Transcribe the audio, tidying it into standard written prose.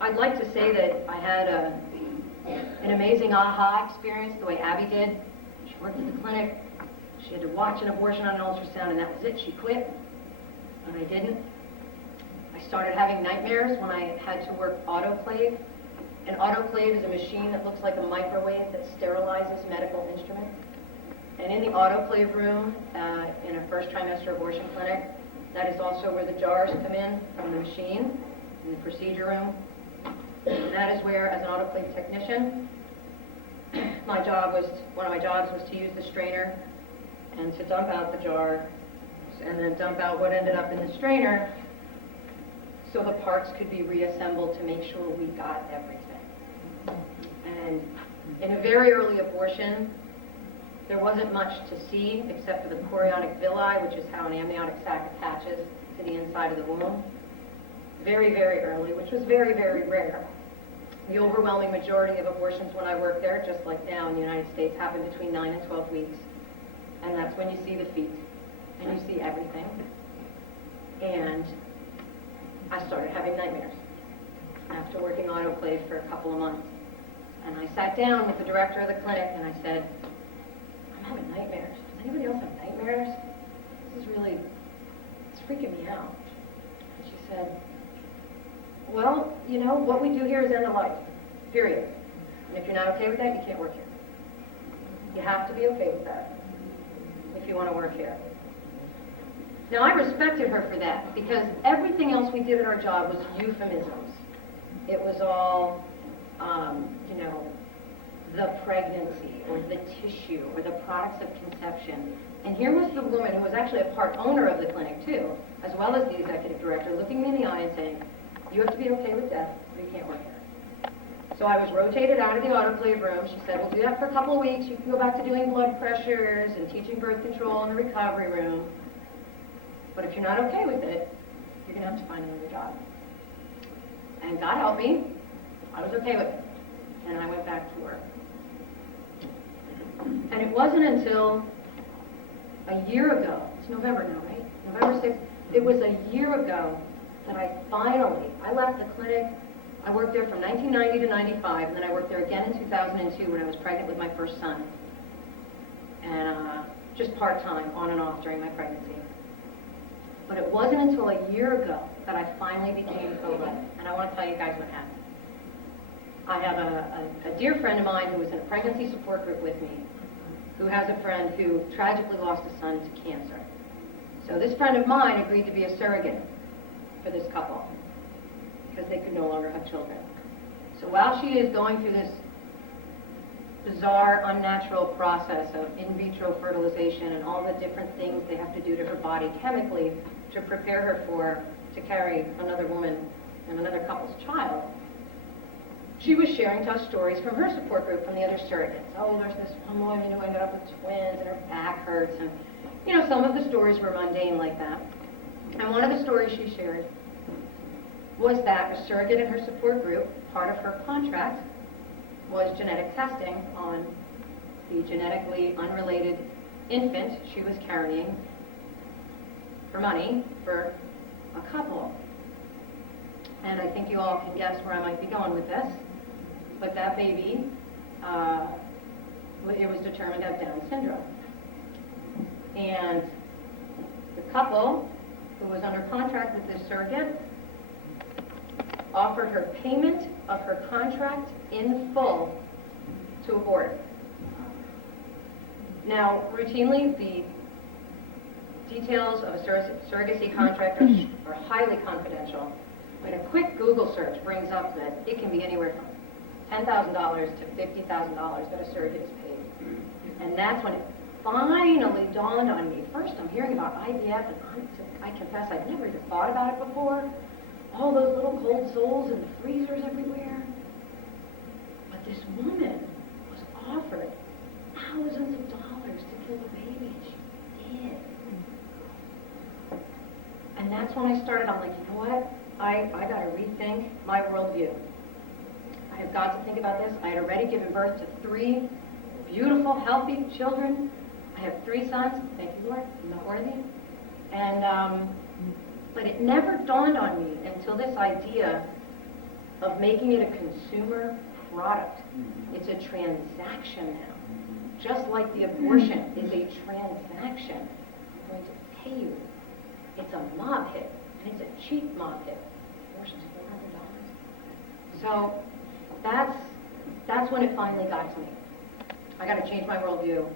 I'd like to say that I had an amazing aha experience the way Abby did. She worked at the clinic. She had to watch an abortion on an ultrasound, and that was it. She quit, but I didn't. I started having nightmares when I had to work autoclave. An autoclave is a machine that looks like a microwave that sterilizes medical instruments. And in the autoclave room, in a first trimester abortion clinic, that is also where the jars come in from the machine, in the procedure room. And that is where, as an autoclave technician, one of my jobs was to use the strainer and to dump out the jar and then dump out what ended up in the strainer so the parts could be reassembled to make sure we got everything. And in a very early abortion, there wasn't much to see except for the chorionic villi, which is how an amniotic sac attaches to the inside of the womb. Very, very early, which was very, very rare. The overwhelming majority of abortions when I worked there, just like now in the United States, happen between 9 and 12 weeks. And that's when you see the feet, and you see everything. And I started having nightmares after working autoclave for a couple of months. And I sat down with the director of the clinic and I said, I'm having nightmares. Does anybody else have nightmares? This is really, it's freaking me out. And she said, well, you know, what we do here is end of life, period. And if you're not okay with that, you can't work here. You have to be okay with that if you want to work here. Now, I respected her for that because everything else we did at our job was euphemisms. It was all, you know, the pregnancy or the tissue or the products of conception. And here was the woman who was actually a part owner of the clinic too, as well as the executive director, looking me in the eye and saying, you have to be okay with death or you can't work here. So I was rotated out of the autoclave room. She said, we'll do that for a couple of weeks. You can go back to doing blood pressures and teaching birth control in the recovery room. But if you're not okay with it, you're going to have to find another job. And God help me, I was okay with it. And I went back to work. And it wasn't until a year ago, it's November now, right? November 6th. It was a year ago that I left the clinic. I worked there from 1990 to 95, and then I worked there again in 2002 when I was pregnant with my first son. And just part-time, on and off during my pregnancy. But it wasn't until a year ago that I finally became co-led. And I want to tell you guys what happened. I have a dear friend of mine who was in a pregnancy support group with me, who has a friend who tragically lost a son to cancer. So this friend of mine agreed to be a surrogate for this couple because they could no longer have children. So while she is going through this bizarre, unnatural process of in vitro fertilization and all the different things they have to do to her body chemically to prepare her to carry another woman and another couple's child, she was sharing to us stories from her support group from the other surrogates. Oh, there's this one woman who ended up with twins and her back hurts, and you know, some of the stories were mundane like that. And one of the stories she shared was that a surrogate in her support group, part of her contract, was genetic testing on the genetically unrelated infant she was carrying for money for a couple. And I think you all can guess where I might be going with this. But that baby, it was determined to have Down syndrome. And the couple who was under contract with this surrogate offered her payment of her contract in full to abort it. Now, routinely, the details of a surrogacy contract are highly confidential. When a quick Google search brings up that it can be anywhere from $10,000 to $50,000 that a surrogate is paid. And that's when it finally dawned on me. First, I'm hearing about IVF, and I confess I'd never even thought about it before. All those little cold souls in the freezers everywhere. But this woman was offered thousands of dollars to kill the baby, and she did. And that's when I started, I'm like, you know what? I got to rethink my worldview. I have got to think about this. I had already given birth to 3 beautiful, healthy children. I have 3 sons. Thank you, Lord. I'm not worthy. And, but it never dawned on me until this idea of making it a consumer product. It's a transaction now. Just like the abortion is a transaction. I'm going to pay you. It's a mob hit, and it's a cheap mob hit. Abortion's $400. So that's when it finally got to me. I got to change my worldview.